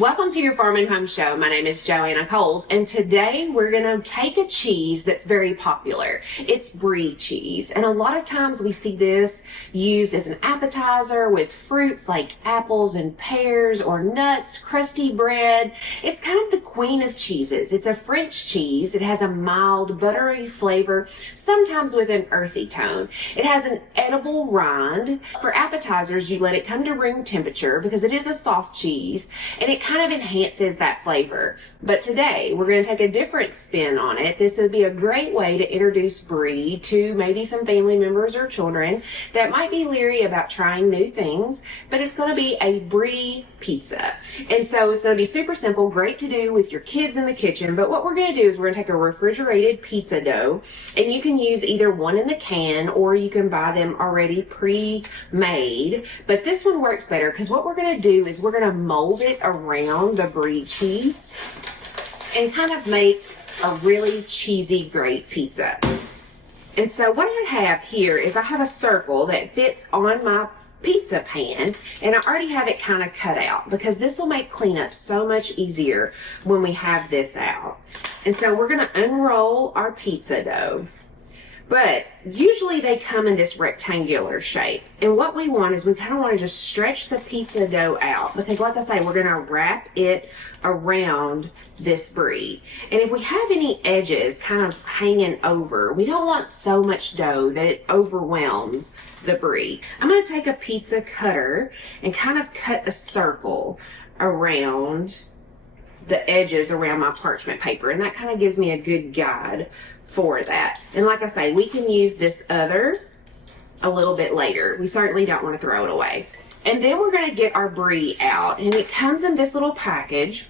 Welcome to your Farm and Home Show. My name is Joanna Coles, and today we're going to take a cheese that's very popular. It's Brie cheese, and a lot of times we see this used as an appetizer with fruits like apples and pears or nuts, crusty bread. It's kind of the queen of cheeses. It's a French cheese. It has a mild, buttery flavor, sometimes with an earthy tone. It has an edible rind. For appetizers, you let it come to room temperature because it is a soft cheese, and it kind of enhances that flavor. But today we're going to take a different spin on it. This would be a great way to introduce Brie to maybe some family members or children that might be leery about trying new things, but it's going to be a Brie pizza. And so it's going to be super simple, great to do with your kids in the kitchen. But what we're going to do is we're going to take a refrigerated pizza dough, and you can use either one in the can or you can buy them already pre-made. But this one works better because what we're going to do is we're going to mold it around the Brie cheese and kind of make a really cheesy, great pizza. And so what I have here is I have a circle that fits on my pizza pan, and I already have it kind of cut out because this will make cleanup so much easier when we have this out. And so we're going to unroll our pizza dough. But usually they come in this rectangular shape. And what we want is we kind of want to just stretch the pizza dough out because, like I say, we're going to wrap it around this Brie. And if we have any edges kind of hanging over, we don't want so much dough that it overwhelms the Brie. I'm going to take a pizza cutter and kind of cut a circle around the edges around my parchment paper, and that kind of gives me a good guide for that. And like I say, we can use this other a little bit later. We certainly don't want to throw it away. And then we're going to get our Brie out, and it comes in this little package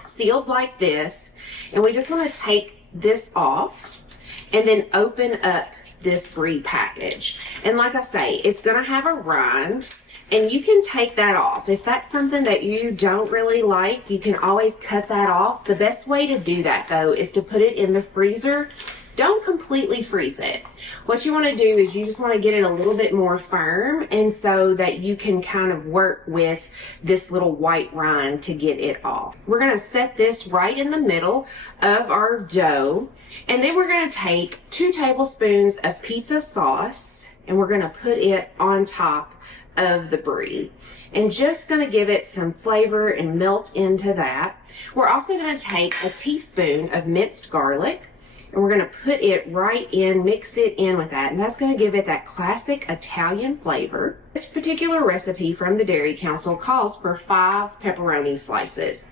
sealed like this, and we just want to take this off and then open up this Brie package. And like I say, it's going to have a rind, and you can take that off. If that's something that you don't really like, you can always cut that off. The best way to do that, though, is to put it in the freezer. Don't completely freeze it. What you want to do is you just want to get it a little bit more firm, and so that you can kind of work with this little white rind to get it off. We're going to set this right in the middle of our dough, and then we're going to take 2 tablespoons of pizza sauce, and we're going to put it on top of the Brie, and just going to give it some flavor and melt into that. We're also going to take a teaspoon of minced garlic, and we're going to put it right in, mix it in with that, and that's going to give it that classic Italian flavor. This particular recipe from the Dairy Council calls for 5 pepperoni slices,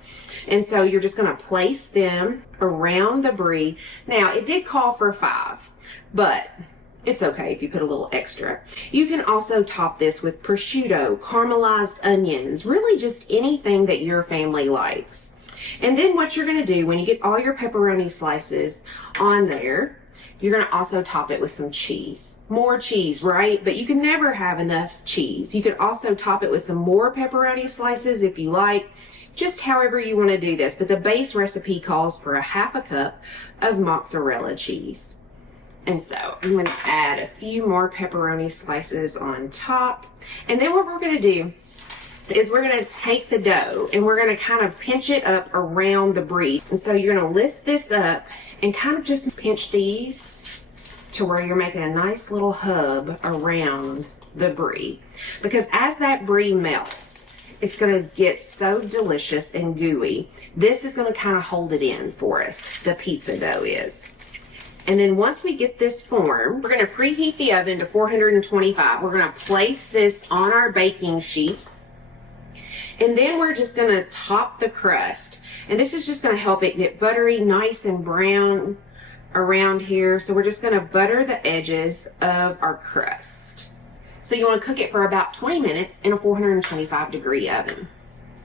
and so you're just going to place them around the Brie. Now, it did call for 5, but it's okay if you put a little extra. You can also top this with prosciutto, caramelized onions, really just anything that your family likes. And then what you're going to do when you get all your pepperoni slices on there, you're going to also top it with some cheese. More cheese, right? But you can never have enough cheese. You can also top it with some more pepperoni slices if you like, just however you want to do this. But the base recipe calls for a 1/2 cup of mozzarella cheese. And so I'm going to add a few more pepperoni slices on top. And then what we're going to do is we're going to take the dough and we're going to kind of pinch it up around the Brie. And so you're going to lift this up and kind of just pinch these to where you're making a nice little hub around the Brie. Because as that Brie melts, it's going to get so delicious and gooey. This is going to kind of hold it in for us, the pizza dough is. And then once we get this form, we're going to preheat the oven to 425. We're going to place this on our baking sheet. And then we're just going to top the crust. And this is just going to help it get buttery, nice and brown around here. So we're just going to butter the edges of our crust. So you want to cook it for about 20 minutes in a 425-degree oven.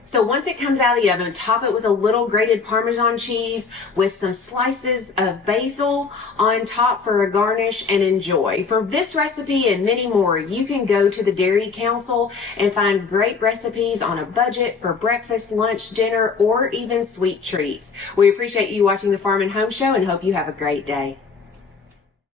So once it comes out of the oven, top it with a little grated Parmesan cheese with some slices of basil on top for a garnish, and enjoy. For this recipe and many more, you can go to the Dairy Council and find great recipes on a budget for breakfast, lunch, dinner, or even sweet treats. We appreciate you watching the Farm and Home Show and hope you have a great day.